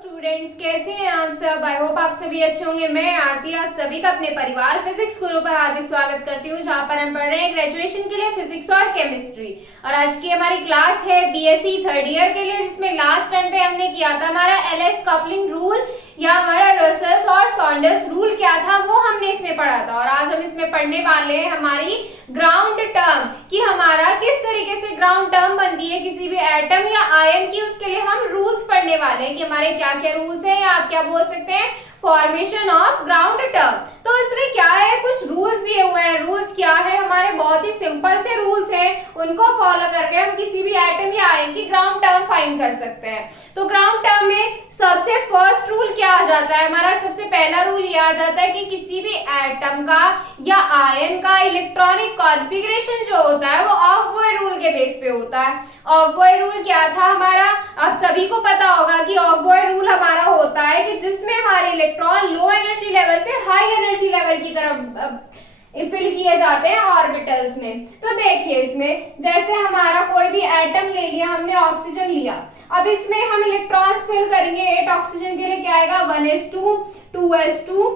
Students, कैसे हैं आप सब। आई होप आप सभी अच्छे होंगे। मैं आरती आप सभी का अपने परिवार फिजिक्स गुरु पर हार्दिक स्वागत करती हूँ, जहाँ पर हम पढ़ रहे हैं ग्रेजुएशन के लिए फिजिक्स और केमिस्ट्री। और आज की हमारी क्लास है बीएससी थर्ड ईयर के लिए, जिसमें लास्ट टाइम पे हमने किया था हमारा एलएस कपलिंग रूल या हमारा रसल्स और सॉन्डर्स रूल क्या था वो हमने इसमें पढ़ा था। और आज हम इसमें पढ़ने वाले हैं हमारी ग्राउंड टर्म कि हमारा किस तरीके से ग्राउंड टर्म बनती है किसी भी एटम या आयन की। उसके लिए हम रूल्स पढ़ने वाले हैं कि हमारे क्या क्या रूल्स हैं, या आप क्या बोल सकते हैं फॉर्मेशन ऑफ ग्राउंड टर्म। तो इसमें क्या है, कुछ रूल्स दिए हुए हैं। रूल्स क्या है हमारे, बहुत ही सिंपल से रूल्स हैं, उनको फॉलो करके हम किसी भी एटम या आयन की ग्राउंड टर्म फाइंड कर सकते हैं। तो ग्राउंड टर्म में सबसे फर्स्ट रूल क्या आ जाता है हमारा, सबसे पहला रूल ये आ जाता है कि किसी भी एटम का या आयन का इलेक्ट्रॉनिक कॉन्फ़िगरेशन जो होता है वो ऑफ बॉय रूल के बेस पे होता है। ऑफ बॉय रूल क्या था हमारा, आप सभी को पता होगा कि ऑफ बॉय रूल हमारा होता है कि जिसमें हमारे इलेक्ट्रॉन लो एनर्जी लेवल से हाई एनर्जी लेवल की तरफ फिल किए जाते हैं ऑर्बिटल्स में। तो देखिए इसमें जैसे हमारा कोई भी एटम ले लिया हमने, ऑक्सीजन लिया, अब इसमें हम इलेक्ट्रॉन्स फिल करेंगे। 8 ऑक्सीजन के लिए क्या आएगा, 1s2 2s2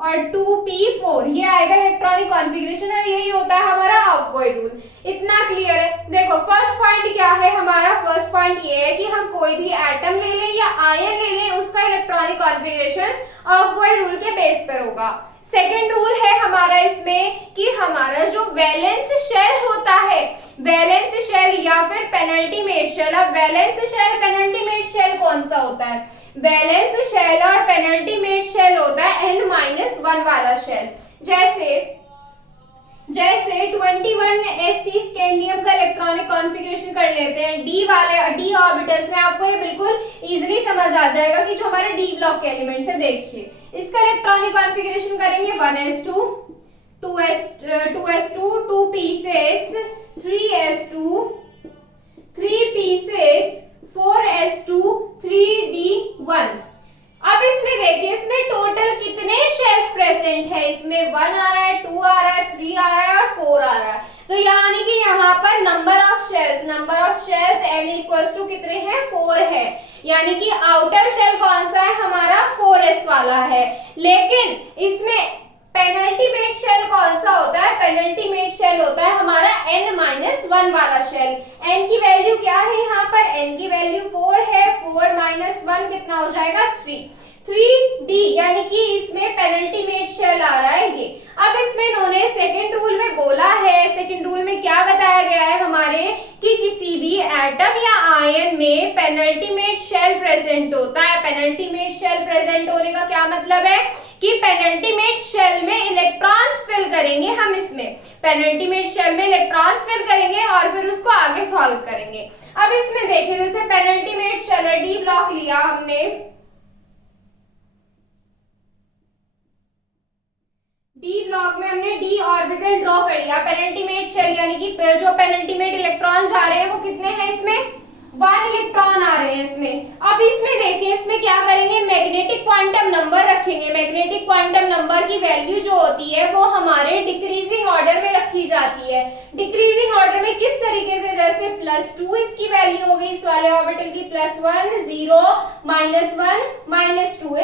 और 2p4, ये आएगा इलेक्ट्रॉनिक कॉन्फ़िगरेशन। और यही होता है हमारा ऑफ बॉय रूल। इतना क्लियर है। देखो फर्स्ट पॉइंट क्या है हमारा, फर्स्ट पॉइंट ये है कि हम कोई भी एटम ले लें या आयन ले लें, उसका electronic configuration of boy rule के बेस पर होगा। सेकेंड रूल है हमारा इसमें कि हमारा जो वैलेंस शेल होता है, वैलेंस शेल या फिर पेनल्टीमेट शेल। अब वैलेंस शेल पेनल्टीमेट शेल कौन सा होता है, वैलेंस शेल और पेनल्टीमेट शेल होता है n-1 वाला शेल। जैसे 21sc स्कैंडियम का इलेक्ट्रॉनिक कॉन्फ़िगरेशन कर लेते हैं डी वाले डी ऑर्बिटल्स में। आपको ये बिल्कुल इजीली समझ आ जाएगा कि जो हमारे डी ब्लॉक के एलिमेंट्स है, देखिए इसका इलेक्ट्रॉनिक कॉन्फ़िगरेशन करेंगे 1s2 2s2 2p6 3s2 3p6 4s2 3d1। अब इसमें देखिए इसमें टोटल कितने शेल्स प्रेजेंट है, इसमें 1 आ रहा है, 2 आ रहा है, 3 आ रहा है और 4 आ रहा है। तो यानी कि यहाँ पर number of shells n equals to कितने हैं, 4 है। यानी कि आउटर शेल कौन सा है हमारा, 4s वाला है। लेकिन इसमें पेनल्टीमेट शेल कौन सा होता है, पेनल्टीमेट शेल होता है हमारा n-1 वाला शेल। n की वैल्यू क्या है यहाँ पर, n की वैल्यू 4 है, 4 - 1 कितना हो जाएगा 3d, यानी कि इसमें पेनल्टीमेट शेल आ रहा है ये। अब इसमें इन्होंने सेकंड रूल में बोला है, सेकंड रूल में क्या बताया गया है हमारे कि किसी भी एटम या आयन में पेनल्टीमेट शेल प्रेजेंट होता है। पेनल्टीमेट शेल प्रेजेंट होने का क्या मतलब है कि पेनल्टीमेट शेल में इलेक्ट्रॉन्स फिल करेंगे हम, इसमें पेनल्टीमेट शेल में इलेक्ट्रॉन्स फिल करेंगे और फिर उसको आगे सॉल्व करेंगे। अब इसमें देखिए जैसे पेनल्टीमेट शेल डी ब्लॉक लिया हमने, डी ब्लॉक में हमने डी ऑर्बिटल ड्रॉ कर लिया। पेनल्टीमेट शेल यानी कि जो पेनल्टीमेट इलेक्ट्रॉन जा रहे हैं वो कितने हैं, इसमें 1 इलेक्ट्रॉन आ रहे हैं इसमें। अब इसमें देखिए इसमें क्या करेंगे, मैग्नेटिक क्वांटम नंबर रखेंगे। मैग्नेटिक क्वांटम नंबर की वैल्यू जो होती है वो हमारे डिक्रीजिंग ऑर्डर में रखी जाती है। डिक्रीजिंग ऑर्डर में किस तरीके से, जैसे +2 इसकी वैल्यू हो गई इस वाले ऑर्बिटल की, +1 0 -1 -2,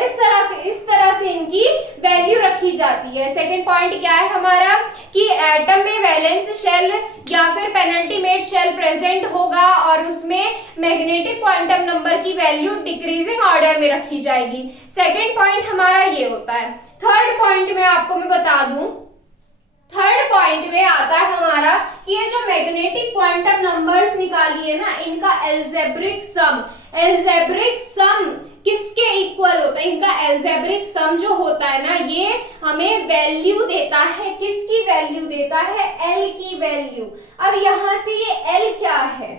इस तरह से इनकी वैल्यू रखी जाती है। सेकंड पॉइंट क्या है हमारा कि एटम में वैलेंस शेल या फिर पेनल्टीमेट शेल प्रेजेंट होगा और उसमें मैग्नेटिक क्वांटम नंबर की वैल्यू डिक्रीजिंग ऑर्डर में रखी जाएगी। सेकंड पॉइंट हमारा ये होता है। थर्ड पॉइंट में आपको मैं बता दूं, थर्ड पॉइंट में आता है हमारा कि ये जो मैग्नेटिक क्वांटम नंबर्स निकालिए ना, इनका एल्जेब्रिक सम किसके इक्वल होता है, इनका एल्जेब्रिक सम जो होता है ना, ये हमें वैल्यू देता है, किसकी वैल्यू देता है, L की वैल्यू। अब यहाँ से ये L क्या है,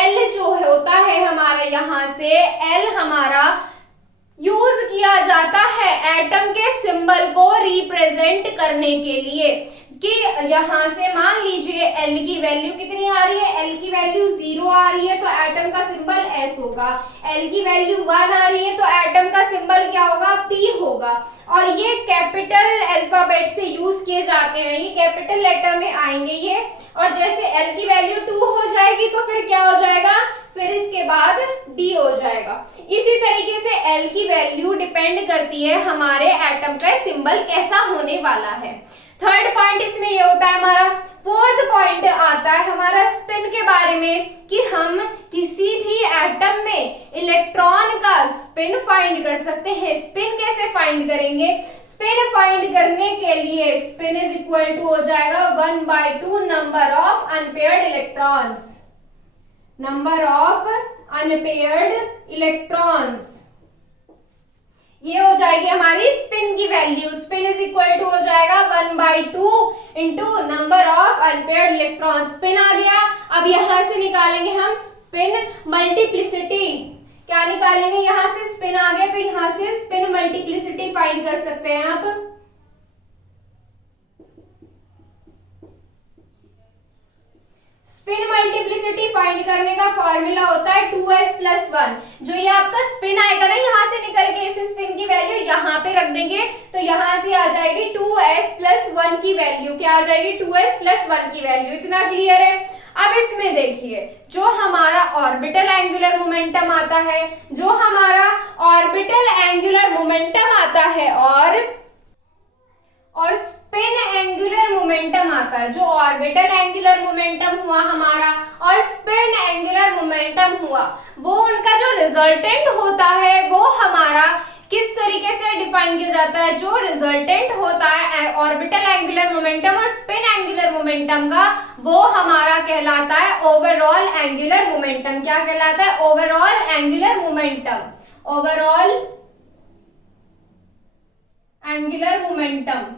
L जो होता है हमारा, यहाँ से L हमारा यूज किया जाता है एटम के सिंबल को रिप्रेजेंट करने के लिए। कि यहाँ से मान लीजिए L की वैल्यू कितनी आ रही है, L की वैल्यू 0 आ रही है तो एटम का सिंबल S होगा। L की वैल्यू 1 आ रही है तो एटम का सिंबल क्या होगा, P होगा। और ये कैपिटल अल्फाबेट से यूज किए जाते हैं, ये कैपिटल लेटर में आएंगे ये। और जैसे L की वैल्यू 2 हो जाएगी तो फिर क्या हो जाएगा, फिर इसके बाद D हो जाएगा। इसी तरीके से L की वैल्यू डिपेंड करती है हमारे एटम का सिंबल कैसा होने वाला है। थर्ड पॉइंट इसमें ये होता है हमारा। फोर्थ पॉइंट आता है हमारा स्पिन के बारे में कि हम किसी भी एटम में इलेक्ट्रॉन का स्पिन फाइंड कर सकते हैं। स्पिन कैसे फाइंड करेंगे? स्पिन फाइंड करने के लिए स्पिन इज इक्वल टू हो जाएगा 1/2 number of unpaired electrons, number of unpaired electrons. ये हो जाएगी हमारी स्पिन की value. Spin is equal to हो जाएगा 1/2 into number of unpaired electron. Spin आ गया। अब यहां से निकालेंगे हम स्पिन मल्टीप्लिसिटी। क्या निकालेंगे? यहां से स्पिन आ गया तो यहां से स्पिन मल्टीप्लिसिटी फाइंड कर सकते हैं आप। स्पिन मल्टीप्लिसिटी फाइंड करने का फॉर्मूला होता है 2s+1। जो ये आपका स्पिन आएगा ना, यहां से निकल के इस स्पिन की वैल्यू यहां पे रख देंगे तो यहां से आ जाएगी 2s+1 की वैल्यू। क्या आ जाएगी? 2s+1 की वैल्यू। इतना क्लियर है? अब इसमें देखिए, जो हमारा ऑर्बिटल एंगुलर मोमेंटम आता है, जो हमारा ऑर्बिटल एंगुलर मोमेंटम आता है और स्पिन एंगुलर मोमेंटम आता है। जो ऑर्बिटल एंगुलर मोमेंटम हुआ हमारा और स्पिन एंगुलर मोमेंटम हुआ, वो उनका जो रिजल्टेंट होता है वो हमारा किस तरीके से डिफाइन किया जाता है? जो रिजल्टेंट होता है ऑर्बिटल एंगुलर मोमेंटम और स्पिन एंगुलर मोमेंटम का, वो हमारा कहलाता है ओवरऑल एंगुलर मोमेंटम। क्या कहलाता है? Overall angular momentum. Overall angular momentum.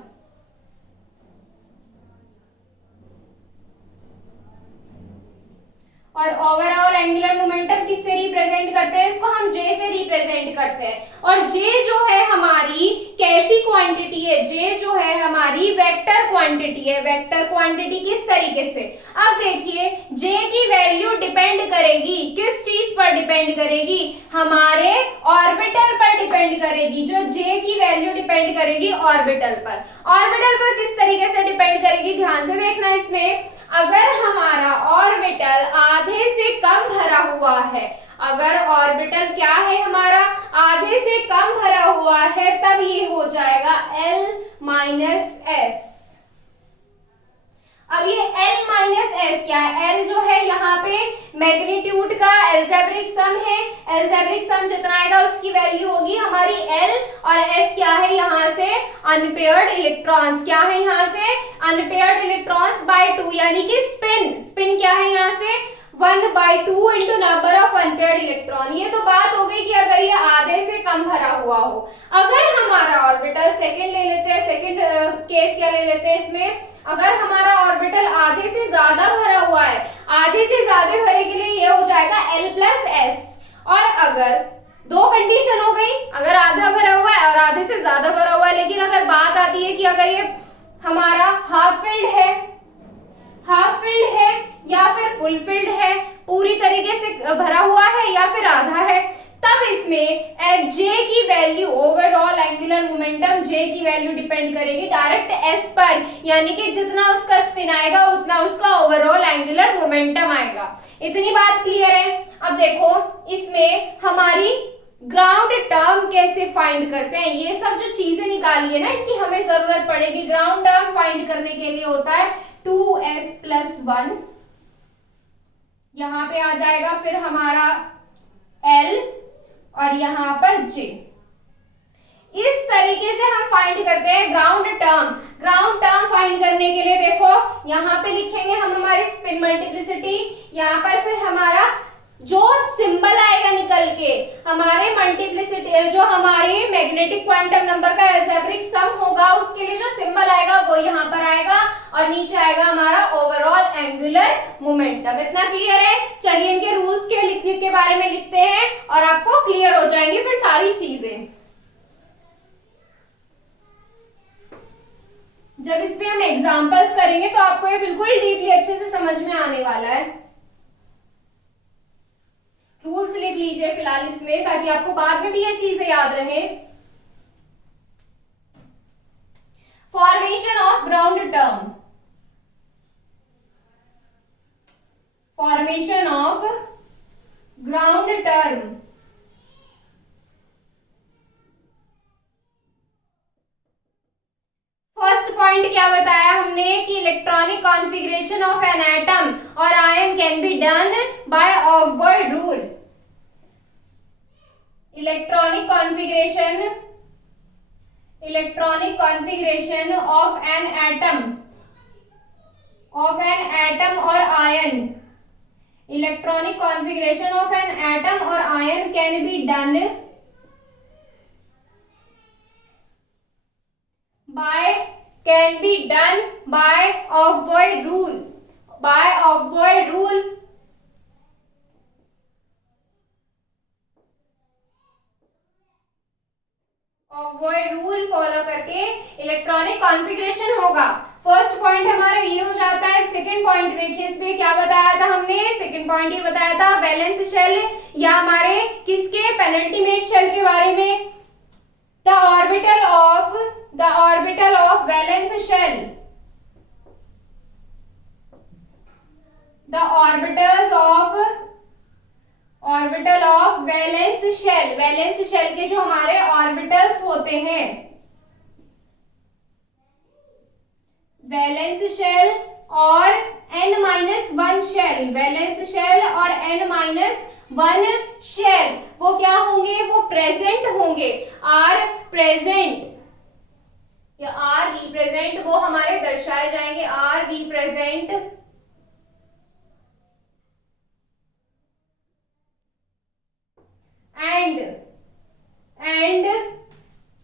और ओवरऑल एंगुलर मोमेंटम किससे रिप्रेजेंट करते हैं? इसको हम जे से रिप्रेजेंट करते हैं। और जे जो है हमारी कैसी क्वांटिटी है? जे जो है हमारी वेक्टर क्वांटिटी है। वेक्टर क्वांटिटी किस तरीके से? अब देखिए, जे की वैल्यू डिपेंड करेगी किस चीज पर? डिपेंड करेगी हमारे ऑर्बिटल पर डिपेंड करेगी। जो जे की वैल्यू डिपेंड करेगी ऑर्बिटल पर। ऑर्बिटल पर किस तरीके से डिपेंड करेगी? ध्यान से देखना इसमें। अगर हमारा ऑर्बिटल आधे से कम भरा हुआ है, अगर ऑर्बिटल क्या है हमारा? आधे से कम भरा हुआ है, तब ये हो जाएगा L-S। अब ये L-S क्या है? L जो है यहाँ पे मैग्नीट्यूड का एल्जेब्रिक सम है। एल्जेब्रिक सम जितना आएगा उसकी वैल्यू होगी हमारी L, और S क्या है? यहाँ से अनपेयर्ड इलेक्ट्रॉन्स। क्या है यहाँ से? अनपेयर्ड इलेक्ट्रॉन्स बाय 2, यानी कि स्पिन। स्पिन क्या है यहाँ से? 1/2 into number of unpaired electron. ये तो बात हो गई कि अगर ये आधे से कम भरा हुआ हो। अगर हमारा ऑर्बिटल, सेकंड ले लेते हैं, सेकंड केस क्या ले लेते हैं इसमें? अगर हमारा ऑर्बिटल आधे से ज्यादा भरा हुआ है, आधे से ज्यादा भरे के लिए ये हो जाएगा L+S। और अगर दो कंडीशन हो गई, अगर आधा भरा हुआ है और आधे से ज्यादा भरा हुआ है, लेकिन अगर बात आती है कि अगर ये हमारा हाफ फिल्ड है, हाफ फिल्ड है या फिर फुल फिल्ड है, पूरी तरीके से भरा हुआ है या फिर आधा है, तब इसमें जे की वैल्यू, ओवरऑल एंगुलर मोमेंटम जे की वैल्यू डिपेंड करेगी डायरेक्ट एस पर, यानी कि जितना उसका स्पिन आएगा उतना उसका ओवरऑल एंगुलर मोमेंटम आएगा। इतनी बात क्लियर है? अब देखो इसमें हमारी ग्राउंड टर्म कैसे फाइंड करते हैं। ये सब जो चीजें निकाली है ना, इनकी हमें जरूरत पड़ेगी। ग्राउंड टर्म फाइंड करने के लिए होता है 2s+1, यहां पे आ जाएगा फिर हमारा L और यहां पर J। इस तरीके से हम फाइंड करते हैं ground term. Ground term find करने के लिए देखो यहां पे लिखेंगे हम हमारी स्पिन मल्टीप्लिसिटी, यहां पर फिर हमारा जो सिंबल आएगा निकल के हमारे मल्टीप्लिसिटी, जो हमारे मैग्नेटिक क्वांटम नंबर का एल्जेब्रिक सम होगा, उसके लिए जो सिंबल आएगा वो यहाँ पर आएगा और नीचे आएगा हमारा ओवरऑल एंगुलर मोमेंटम। इतना क्लियर है? चलिए इनके रूल्स के बारे में लिखते हैं और आपको क्लियर हो जाएंगी फिर सारी चीजें। जब इसमें हम एग्जांपल्स करेंगे तो आपको ये बिल्कुल डीपली अच्छे से समझ में आने वाला है। रूल्स लिख लीजिए फिलहाल इसमें, ताकि आपको बाद में भी ये चीजें याद रहे। Formation of ground term, formation of ground term. क्या बताया हमने कि electronic configuration of an atom और ion can be done by Aufbau rule. Electronic configuration of an atom और ion, electronic configuration of an atom और ion can be done by Aufbau rule, by Aufbau rule. Aufbau rule follow करके electronic configuration होगा। First point हमारा ये हो जाता है। Second point देखिए, इसमें क्या बताया था हमने। सेकंड पॉइंट ये बताया था वैलेंस शेल या हमारे किसके, पेनल्टीमेट शेल के बारे में। The orbital of valence shell, the orbital of valence shell, valence shell के जो हमारे ऑर्बिटल्स होते हैं, वैलेंस शेल और n-1 शेल, वैलेंस शेल और n-1 शेल वो क्या होंगे, वो प्रेजेंट होंगे, आर प्रेजेंट या आर रिप्रेजेंट, वो हमारे दर्शाए जाएंगे, are represent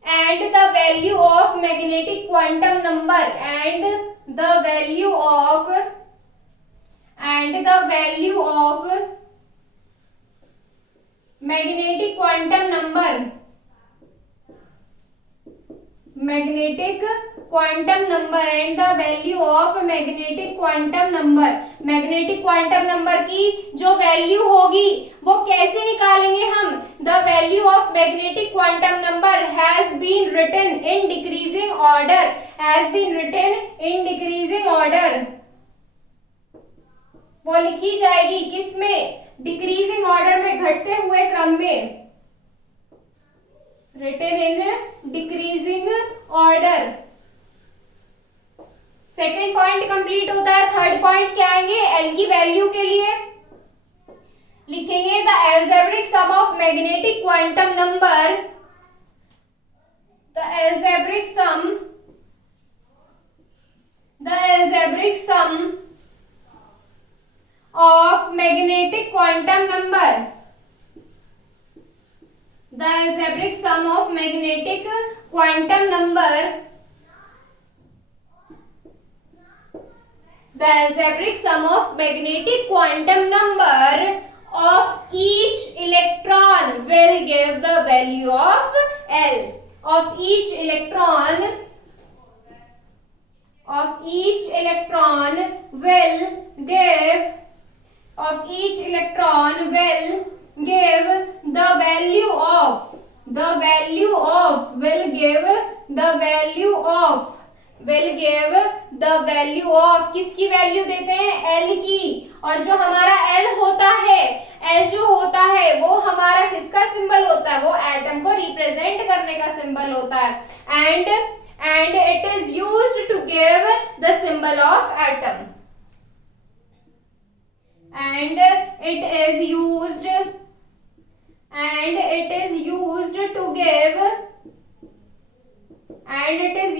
and the value of magnetic quantum number, and the value of magnetic quantum number, magnetic quantum number and the value of magnetic quantum number, magnetic quantum number की जो value होगी वो कैसे निकालेंगे हम। The value of magnetic quantum number has been written in decreasing order, has been written in decreasing order, वो लिखी जाएगी किसमें, डिक्रीजिंग ऑर्डर में, घटते हुए क्रम में, written in decreasing order. Second point complete होता है। थर्ड पॉइंट क्या आएंगे, एल की वैल्यू के लिए लिखेंगे the algebraic sum of magnetic quantum number, the algebraic sum of magnetic quantum number, the algebraic sum of magnetic quantum number, the algebraic sum of magnetic quantum number of each electron will give the value of L, of each electron will give the value of किसकी value देते हैं, L की। और जो हमारा L होता है, L जो होता है वो हमारा किसका सिंबल होता है, वो एटम को रिप्रेजेंट करने का सिंबल होता है। and it is used to give the symbol of atom, and it is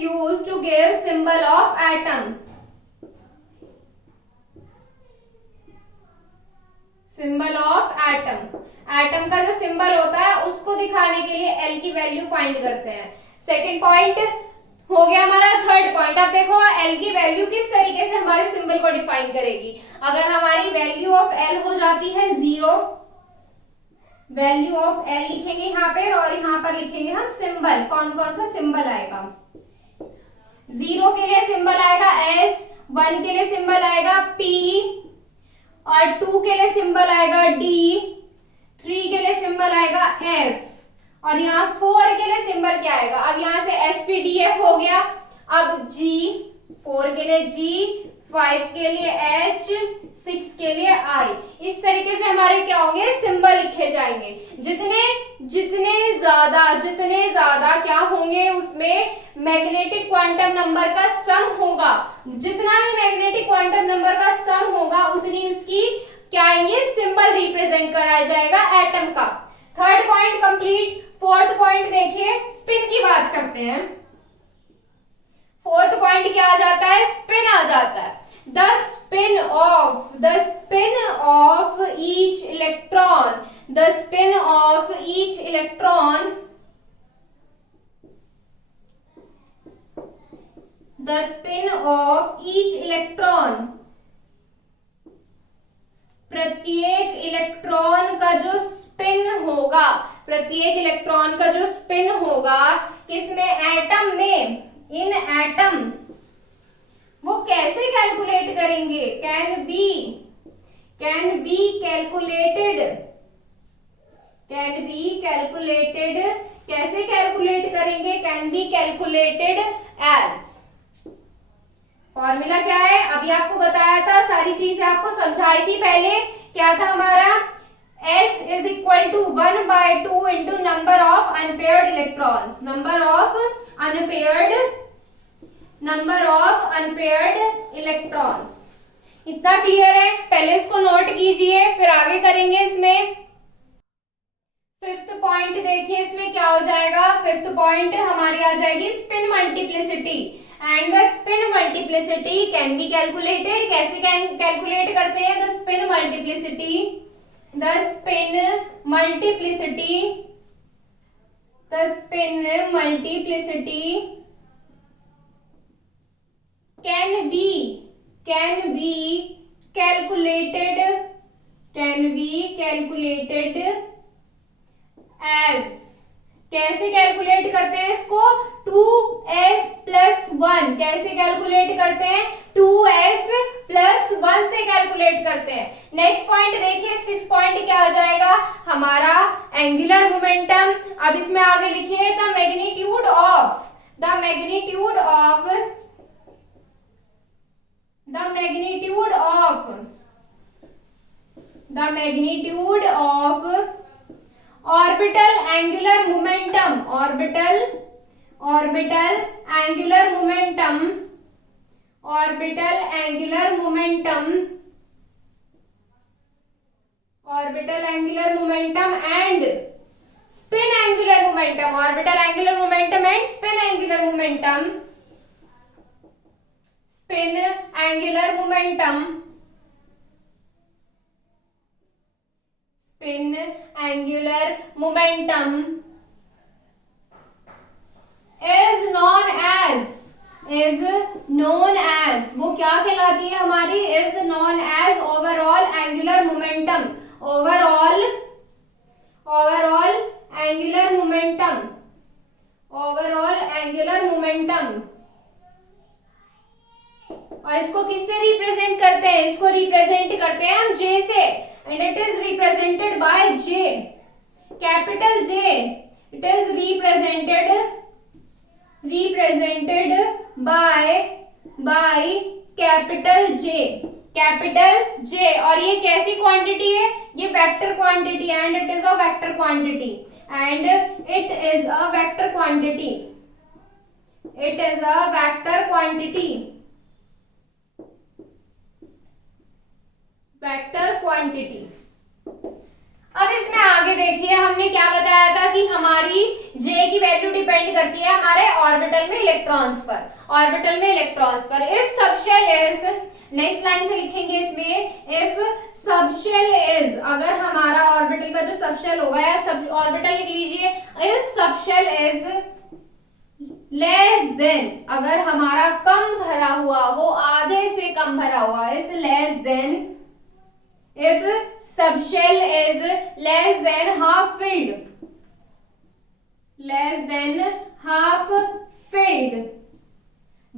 used to give symbol of atom, symbol of atom, atom का जो सिंबल होता है उसको दिखाने के लिए एल की वैल्यू फाइंड करते हैं। सेकंड पॉइंट हो गया हमारा। थर्ड पॉइंट, अब देखो एल की वैल्यू किस तरीके से हमारे सिंबल को डिफाइन करेगी। अगर हमारी वैल्यू ऑफ एल हो जाती है 0, वैल्यू ऑफ एल लिखेंगे यहाँ पे और यहाँ पर लिखेंगे हम सिंबल। कौन कौन सा सिंबल आएगा, 0 के लिए सिंबल आएगा S, 1 के लिए सिंबल आएगा P, और 2 के लिए सिंबल आएगा D, 3 के लिए सिंबल आएगा F, और यहाँ 4 के लिए सिंबल क्या आएगा। अब यहाँ से SPDF हो गया। अब G, 4 के लिए G, 5 के लिए H, 6 के लिए I। इस तरीके से हमारे क्या होंगे, सिंबल लिखे जाएंगे। जितने ज्यादा, जितने ज्यादा क्या होंगे उसमें मैग्नेटिक क्वांटम नंबर का सम होगा, जितना भी मैग्नेटिक क्वांटम नंबर का सम होगा उतनी उसकी क्या आएंगे, सिंबल रिप्रेजेंट कराया जाएगा एटम का। Third point complete. Fourth point देखिए, स्पिन की बात करते हैं। फोर्थ पॉइंट क्या आ जाता है, स्पिन आ जाता है। The spin off each electron, the spin off each electron, the spin off each electron, प्रत्येक इलेक्ट्रॉन का जो स्पिन होगा, प्रत्येक इलेक्ट्रॉन का जो स्पिन होगा किसमें, एटम में, इन एटम, वो कैसे कैलकुलेट करेंगे, can be calculated, can be calculated, कैसे कैलकुलेट करेंगे, can be calculated as, formula क्या है, अभी आपको बताया था, सारी चीजें आपको समझाई थी पहले। क्या था हमारा, S is equal to 1/2 into number of unpaired electrons, number of unpaired electrons। इतना क्लियर है, पहले इसको नोट कीजिए फिर आगे करेंगे इसमें। फिफ्थ पॉइंट देखिए, इसमें क्या हो जाएगा, फिफ्थ पॉइंट हमारी आ जाएगी spin multiplicity, and the spin multiplicity can be calculated, कैसे कैलकुलेट करते हैं, the spin multiplicity, the spin multiplicity can be calculated as, कैसे कैलकुलेट करते हैं इसको, 2s plus 1, कैसे कैलकुलेट करते हैं, 2s plus 1 से कैलकुलेट करते हैं। नेक्स्ट पॉइंट देखिए, 6 पॉइंट क्या आ जाएगा हमारा, एंगुलर मोमेंटम। अब इसमें आगे लिखिए the magnitude of orbital angular momentum, orbital angular momentum and spin angular momentum, orbital angular momentum and spin angular momentum, spin angular momentum is known as, वो क्या कहलाती है हमारी, is known as overall angular momentum, overall angular momentum। और इसको किससे represent करते हैं, इसको रिप्रेजेंट करते हैं हम J से, and it is represented by J, capital J, it is represented by capital J। और ये कैसी क्वांटिटी है, ये vector quantity, and it is a vector quantity, vector quantity. अब इसमें आगे देखिए, हमने क्या बताया था कि हमारी J की वैल्यू डिपेंड करती है हमारे ऑर्बिटल में इलेक्ट्रॉन्स पर। If subshell is, next line से लिखेंगे इसमें, इफ सबशेल इज, अगर हमारा ऑर्बिटल का जो सबशेल होगा, या सब ऑर्बिटल लिख लीजिए, if subshell is less than, अगर हमारा कम भरा हुआ हो, आधे से कम भरा हुआ, is less than, if subshell is less than half filled,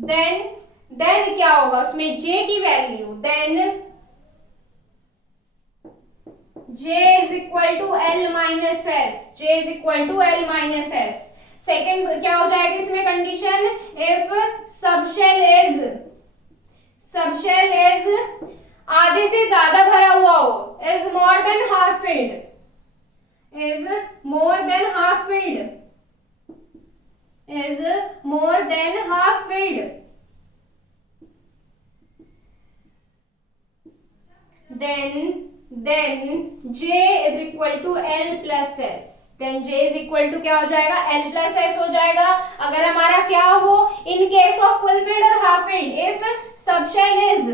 then क्या होगा उसमें, J की value, then J is equal to L minus S। Second क्या हो जाएगा इसमें कंडीशन, if subshell is आधे से ज्यादा भरा हुआ हो, is more than half filled, is more than half filled, is more than half filled, then J is equal to L plus S, then J is equal to क्या हो जाएगा, L plus S हो जाएगा। अगर हमारा क्या हो, in case of fulfilled और half filled, if subshell is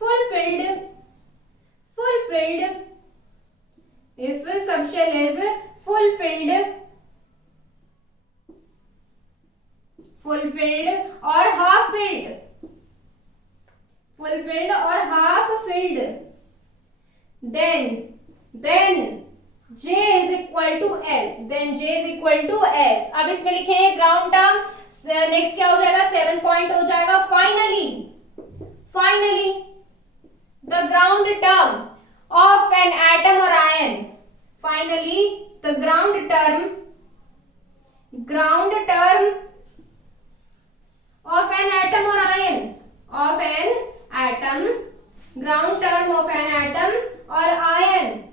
fulfilled, if subshell is fulfilled और half filled, fulfilled और half filled, then J is equal to S, then J is equal to S। अब इसमें लिखेंगे ground term, next क्या हो जाएगा, 7 point हो जाएगा। Finally the ground term of an atom और ion, finally the ground term of an atom और ion, of an atom, ground term of an atom or ion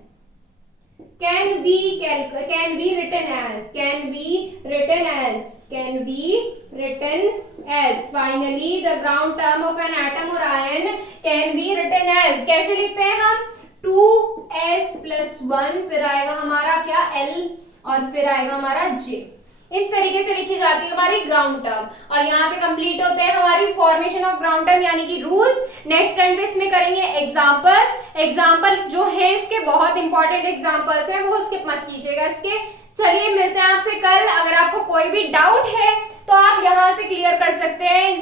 can be written as, finally the ground term of an atom or ion can be written as, कैसे लिखते हैं हम, 2s plus 1, फिर आएगा हमारा क्या, L, और फिर आएगा हमारा J। इस तरीके से लिखी जाती है हमारी ग्राउंड टर्म। और यहाँ पे कंप्लीट होते हैं हमारी फॉर्मेशन ऑफ ग्राउंड टर्म यानी कि रूल्स। नेक्स्ट टाइम पे इसमें करेंगे एग्जांपल जो है इसके बहुत इंपॉर्टेंट एग्जांपल्स हैं, वो स्किप मत कीजिएगा इसके। चलिए मिलते हैं आपसे कल। अगर आपको कोई भी डाउट है तो आप यहाँ से क्लियर कर सकते हैं।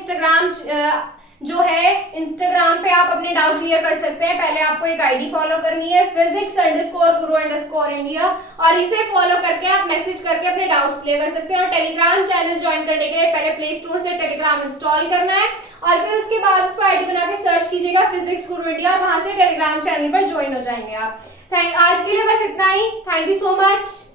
इंस्टाग्राम पे आप अपने डाउट क्लियर कर सकते हैं। पहले आपको एक आईडी फॉलो करनी है physics_guru_india, और इसे फॉलो करके आप मैसेज करके अपने डाउट्स क्लियर कर सकते हैं। और टेलीग्राम चैनल ज्वाइन करने के लिए पहले प्ले स्टोर से टेलीग्राम इंस्टॉल करना है और फिर उसके बाद उस पर आईडी बना के सर्च कीजिएगा फिजिक्स गुरु इंडिया, और वहां से टेलीग्राम चैनल पर ज्वाइन हो जाएंगे आप। आज के लिए बस इतना ही। Thank you so much.